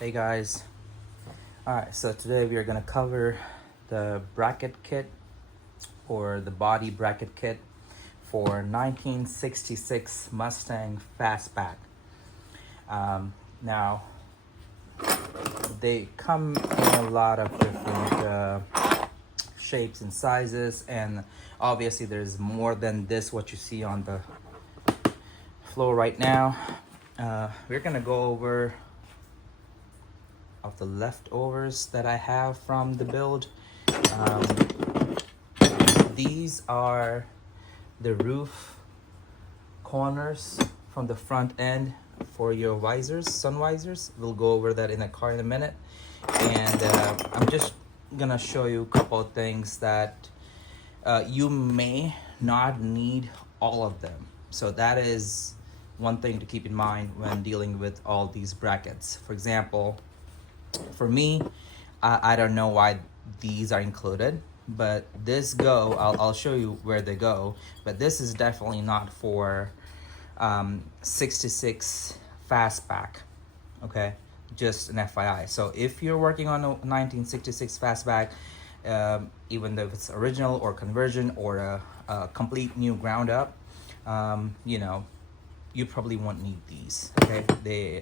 Hey guys. Alright, so today we are going to cover the bracket kit or the body bracket kit for 1966 Mustang Fastback. Now, they come in a lot of different shapes and sizes, and obviously there's more than this what you see on the floor right now. We're going to go over of the leftovers that I have from the build. These are the roof corners from the front end for your visors, sun visors. We'll go over that in the car in a minute. And I'm just gonna show you a couple of things that you may not need all of them. So that is one thing to keep in mind when dealing with all these brackets. For example, for me, I don't know why these are included, but I'll show you where they go, but this is definitely not for 66 Fastback, okay? Just an FYI. So if you're working on a 1966 Fastback, even though it's original or conversion or a complete new ground up, you probably won't need these, okay?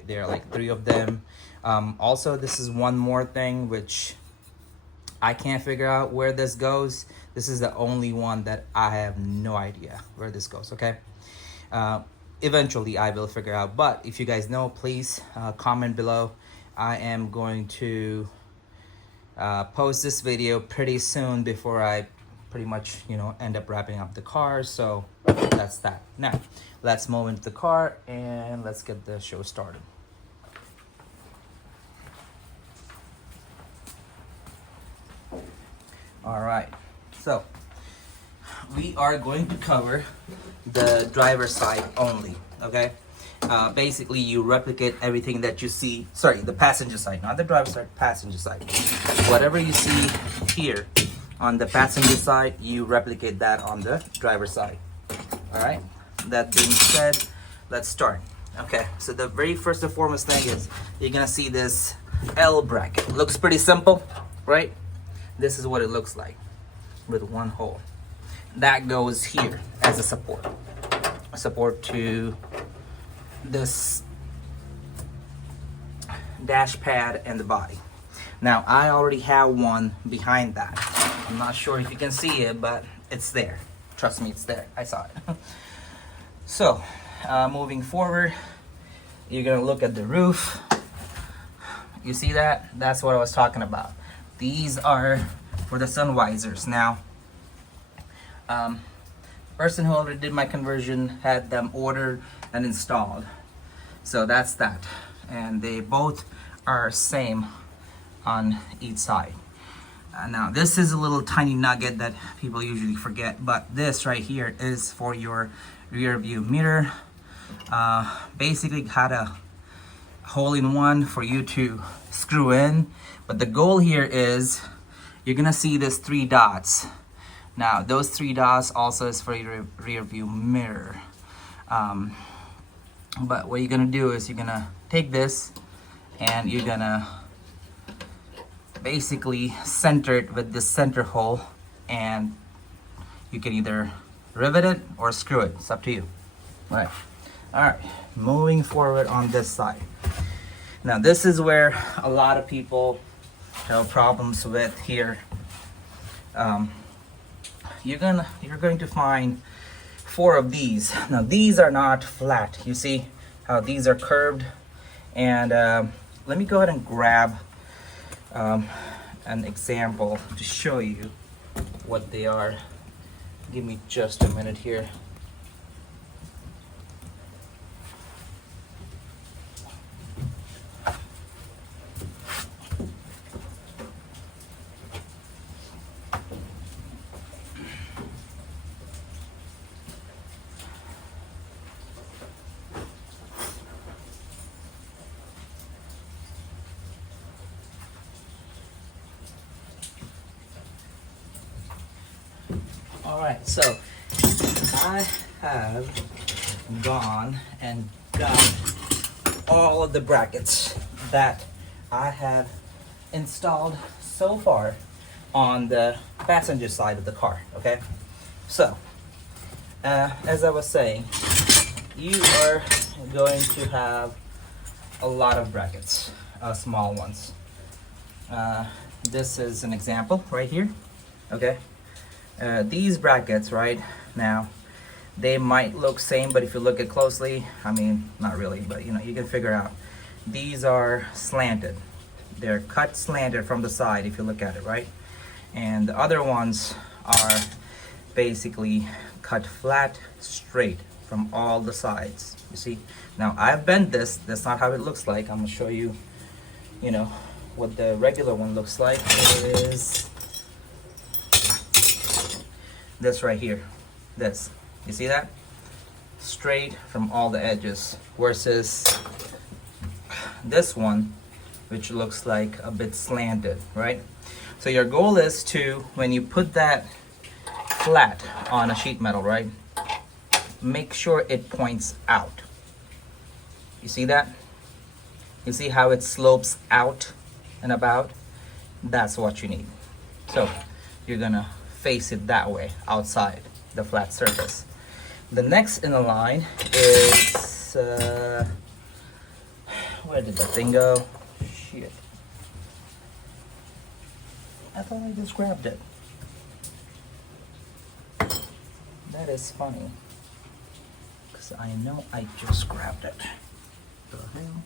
There are like 3 of them. Also, this is one more thing which I can't figure out where this goes. This is the only one that I have no idea where this goes, okay? Eventually I will figure out, but if you guys know, please comment below. I am going to post this video pretty soon before I pretty much, end up wrapping up the car. So that's that. Now, let's move into the car and let's get the show started. All right, so we are going to cover the driver's side only, okay? Basically, you replicate everything that you see, the passenger side, not the driver's side, passenger side. Whatever you see here on the passenger side, you replicate that on the driver's side. All right, that being said, let's start. Okay, so the very first and foremost thing is you're gonna see this L bracket. Looks pretty simple, right? This is what it looks like with one hole. That goes here as a support to this dash pad and the body. Now, I already have one behind that. I'm not sure if you can see it, but it's there. Trust me, it's there. I saw it. So, moving forward, you're gonna look at the roof. You see that? That's what I was talking about. These are for the sun visors. Now, person who already did my conversion had them ordered and installed. So that's that. And they both are same on each side. Now, this is a little tiny nugget that people usually forget, but this right here is for your rear view mirror. Basically got a hole-in-one for you to screw in, but the goal here is you're gonna see this 3 dots. Now, those 3 dots also is for your rear view mirror. But what you're gonna do is you're gonna take this and you're gonna basically center it with this center hole, and you can either rivet it or screw it. It's up to you. All right, moving forward on this side. Now, this is where a lot of people have problems with here. You're going to find 4 of these. Now, these are not flat. You see how these are curved? And let me go ahead and grab an example to show you what they are. Give me just a minute here. All right, so I have gone and got all of the brackets that I have installed so far on the passenger side of the car. Okay, so as I was saying, you are going to have a lot of brackets, small ones. This is an example right here. Okay, these brackets right now, they might look same, but if you look at closely, I mean, not really, but you know, you can figure out these are slanted. They're cut slanted from the side if you look at it, right? And the other ones are basically cut flat straight from all the sides. You see, now I've bent this. That's not how it looks like. I'm gonna show you, you know, what the regular one looks like. It is this right here. This, you see that? Straight from all the edges, versus this one, which looks like a bit slanted, right? So your goal is to, when you put that flat on a sheet metal, right, make sure it points out. You see that? You see how it slopes out and about? That's what you need. So you're gonna face it that way, outside the flat surface. The next in the line is, where did the thing go? Shit. I thought I just grabbed it. That is funny, because I know I just grabbed it. The hell?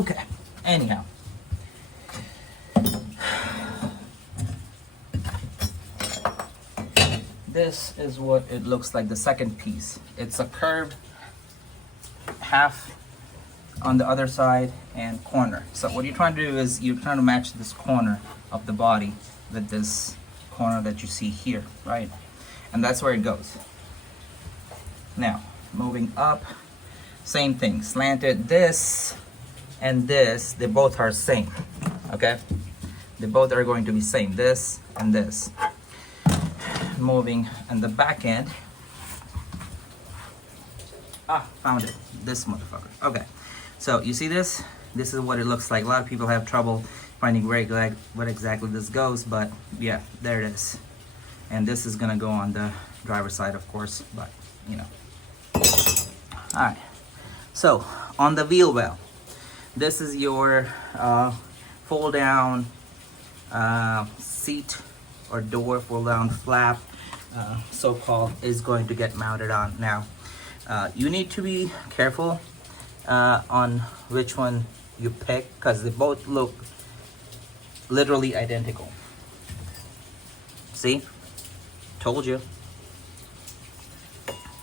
Okay, anyhow. This is what it looks like, the second piece. It's a curved half on the other side and corner. So what you're trying to do is you're trying to match this corner of the body with this corner that you see here, right? And that's where it goes. Now, moving up, same thing, slanted. This and this, they both are same, okay? They both are going to be same, this and this. Moving on the back end. Found it, this motherfucker. Okay, so you see this? This is what it looks like. A lot of people have trouble finding where what exactly this goes, but yeah, there it is. And this is gonna go on the driver's side, of course, but you know. All right, so on the wheel well, this is your fold down seat or door, fold down flap, so-called, is going to get mounted on. Now, you need to be careful on which one you pick, because they both look literally identical. See? Told you.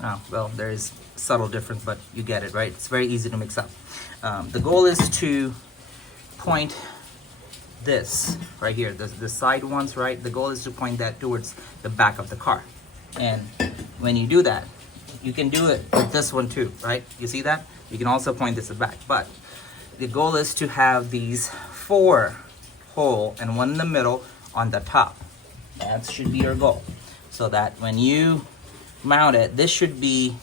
Oh, well, there is subtle difference, but you get it, right? It's very easy to mix up. The goal is to point this right here, the side ones, right? The goal is to point that towards the back of the car. And when you do that, you can do it with this one too, right? You see that? You can also point this back, but the goal is to have these 4 hole and one in the middle on the top. That should be your goal, so that when you mount it, this should be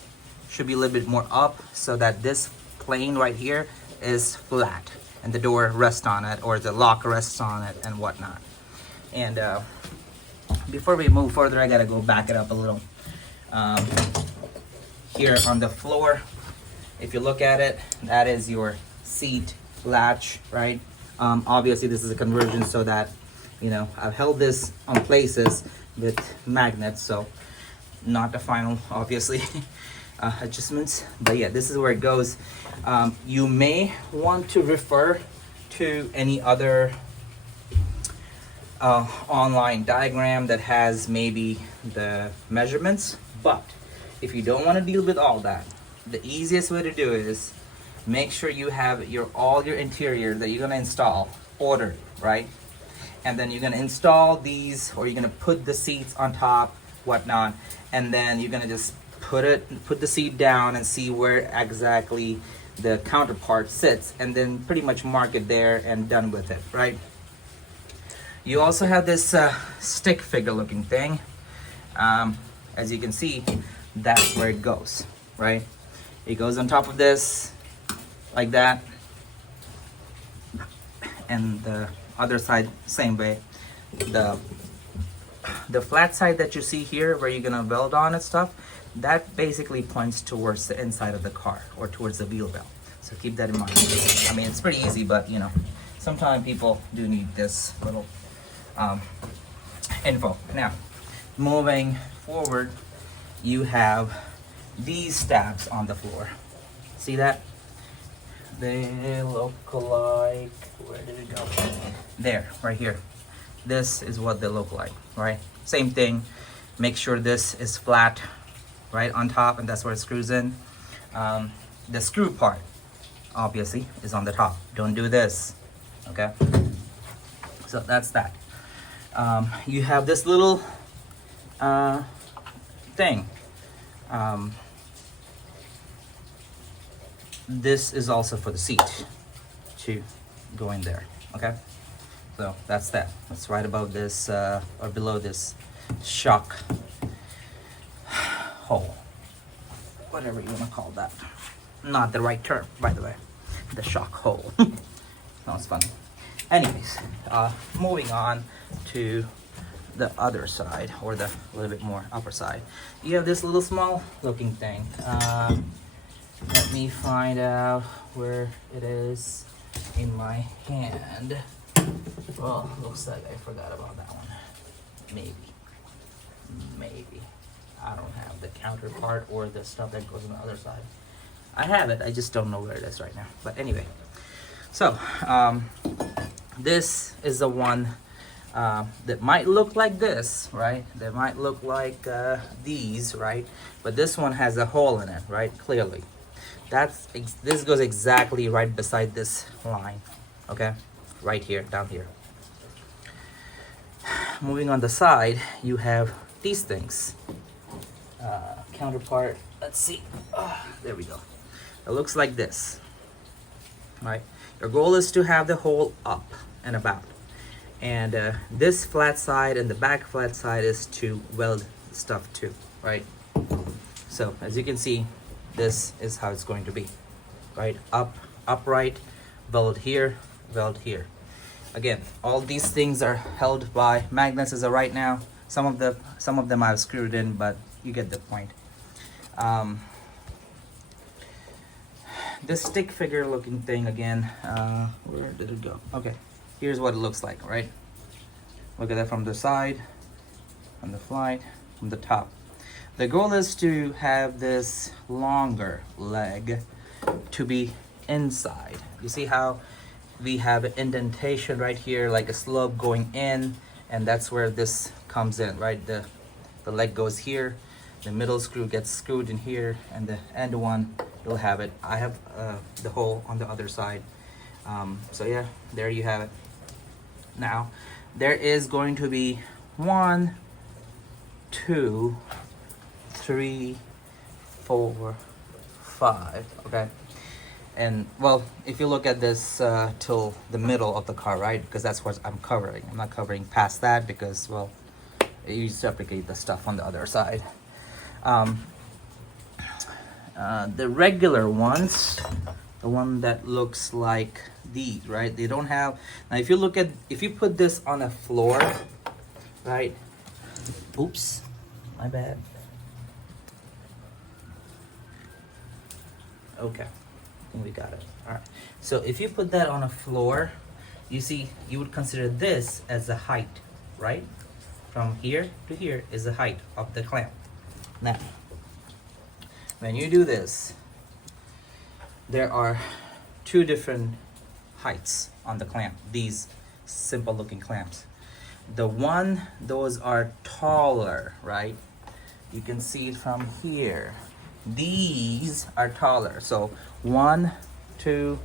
a little bit more up, so that this plane right here is flat and the door rests on it, or the lock rests on it and whatnot. And before we move further, I gotta go back it up a little. Here on the floor, if you look at it, that is your seat latch, right? Obviously this is a conversion, so that, you know, I've held this on places with magnets, so not the final, obviously, adjustments. But yeah, this is where it goes. You may want to refer to any other online diagram that has maybe the measurements, but if you don't want to deal with all that, the easiest way to do it is make sure you have all your interior that you're going to install ordered, right? And then you're going to install these, or you're going to put the seats on top, whatnot, and then you're going to just put the seat down and see where exactly the counterpart sits, and then pretty much mark it there and done with it, right? You also have this stick figure looking thing. As you can see, that's where it goes, right? It goes on top of this like that, and the other side same way. The flat side that you see here where you're gonna weld on and stuff, that basically points towards the inside of the car or towards the wheel well. So keep that in mind. I mean, it's pretty easy, but you know, sometimes people do need this little info. Now, moving forward, you have these stabs on the floor. See that? They look like, where did it go? There, right here. This is what they look like, right? Same thing. Make sure this is flat, right on top, and that's where it screws in. The screw part, obviously, is on the top. Don't do this, okay? So that's that. You have this little thing. This is also for the seat to go in there, okay? So that's that. That's right above this or below this shock hole, whatever you want to call that. Not the right term, by the way. The shock hole. Sounds funny. Anyways, moving on to the other side, or the little bit more upper side. You have this little small looking thing. Let me find out where it is in my hand. Well, looks like I forgot about that one. Maybe. I don't have the counterpart or the stuff that goes on the other side. I have it, I just don't know where it is right now. But anyway, so this is the one that might look like this, right? That might look like these, right? But this one has a hole in it, right? Clearly. This goes exactly right beside this line, okay? Right here, down here. Moving on the side, you have these things. Counterpart, let's see. There we go. It looks like this, right? Your goal is to have the hole up and about. And this flat side and the back flat side is to weld stuff to, right? So as you can see, this is how it's going to be, right? Upright, weld here, weld here. Again, all these things are held by magnets as of right now. Some of them I've screwed in, but you get the point. This stick figure looking thing again, where did it go? Okay, here's what it looks like, right? Look at that from the side, from the flight, from the top. The goal is to have this longer leg to be inside. You see how we have an indentation right here, like a slope going in, and that's where this comes in, right? The leg goes here, the middle screw gets screwed in here, and the end one, you'll have it. I have the hole on the other side. So yeah, there you have it. Now, there is going to be 1, 2, 3, 4, 5, okay? And well, if you look at this till the middle of the car, right? Because that's what I'm covering. I'm not covering past that because, well, you replicate the stuff on the other side. The regular ones, the one that looks like these, right? They don't have, now if you put this on a floor, right? Oops, my bad. Okay, we got it. All right, so if you put that on a floor, you see, you would consider this as the height, right? From here to here is the height of the clamp. Now, when you do this, there are 2 different heights on the clamp, these simple looking clamps. Those are taller, right? You can see it from here. These are taller. So 1, 2,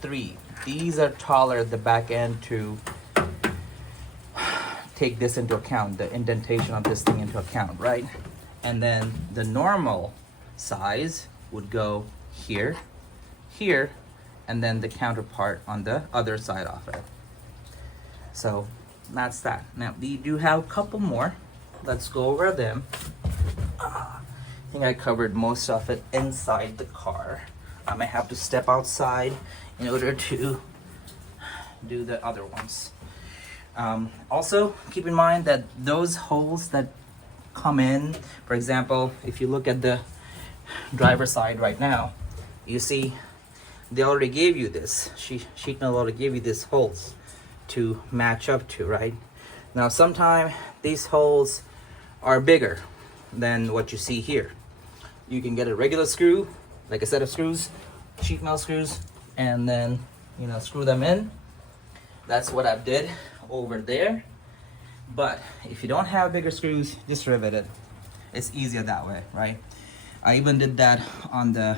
3. These are taller at the back end to take this into account, the indentation of this thing into account, right? And then the normal size would go here, here, and then the counterpart on the other side of it. So that's that. Now we do have a couple more. Let's go over them. I think I covered most of it inside the car. I might have to step outside in order to do the other ones. Also, keep in mind that those holes that come in, for example, if you look at the driver's side right now, you see they already gave you this. Sheet metal already gave you these holes to match up to, right? Now, sometimes these holes are bigger than what you see here. You can get a regular screw, like a set of screws, sheet metal screws, and then, you know, screw them in. That's what I did over there. But if you don't have bigger screws, just rivet it. It's easier that way, right? I even did that on the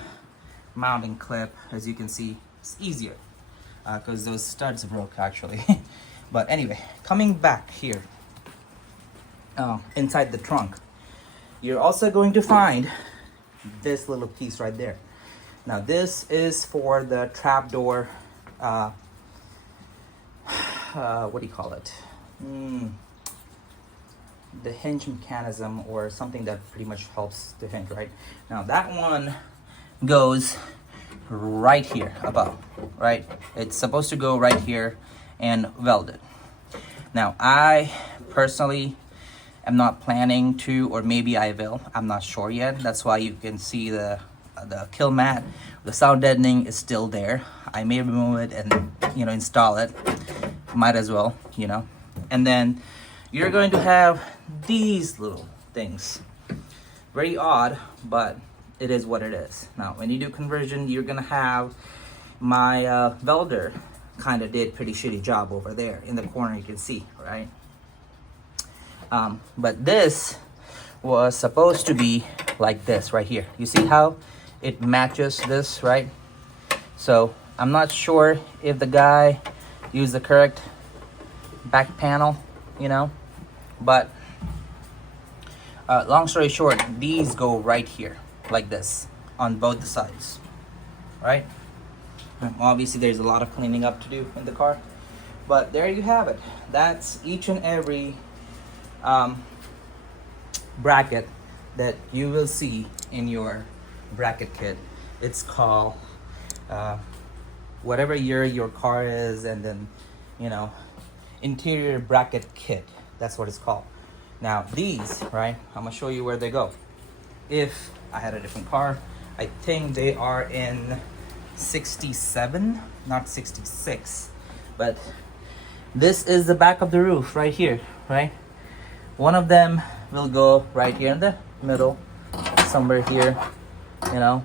mounting clip. As you can see, it's easier because those studs broke actually. But anyway, coming back here, inside the trunk, you're also going to find this little piece right there. Now this is for the trap door, what do you call it? The hinge mechanism, or something that pretty much helps the hinge, right? Now that one goes right here above, right? It's supposed to go right here and weld it. Now I personally am not planning to, or maybe I will, I'm not sure yet. That's why you can see the kill mat, the sound deadening is still there. I may remove it and, you know, install it. Might as well, you know. And then you're going to have these little things. Very odd, but it is what it is. Now, when you do conversion, you're gonna have my welder kind of did pretty shitty job over there in the corner, you can see, right? But this was supposed to be like this right here. You see how it matches this, right? So I'm not sure if the guy used the correct back panel, you know, but long story short, these go right here like this on both the sides, right? Obviously there's a lot of cleaning up to do in the car, but there you have it. That's each and every bracket that you will see in your bracket kit. It's called whatever year your car is, and then, you know, interior bracket kit, that's what it's called. Now these, right, I'm gonna show you where they go. If I had a different car, I think they are in 67, not 66, but this is the back of the roof right here, right? One of them will go right here in the middle, somewhere here, you know,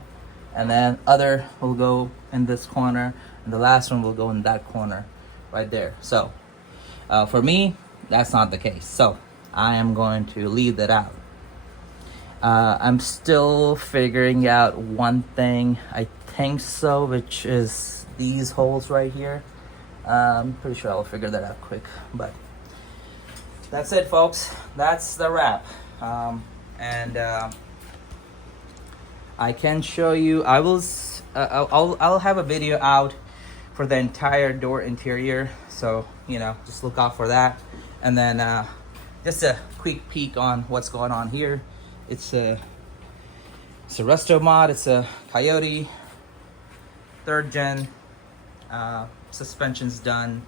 and then other will go in this corner, and the last one will go in that corner right there. So for me, that's not the case, so I am going to leave that out. I'm still figuring out one thing, I think so, which is these holes right here. I'm pretty sure I'll figure that out quick, but that's it, folks. That's the wrap. And I can show you, I'll have a video out for the entire door interior, so, you know, just look out for that. And then just a quick peek on what's going on here. It's a resto mod. It's a Coyote 3rd gen. Suspension's done.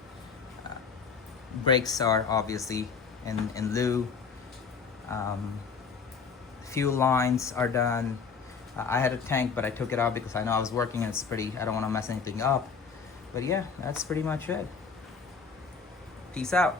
Brakes are obviously in lieu. Fuel lines are done. I had a tank, but I took it out because I know I was working and it's pretty, I don't want to mess anything up. But yeah, that's pretty much it. Peace out.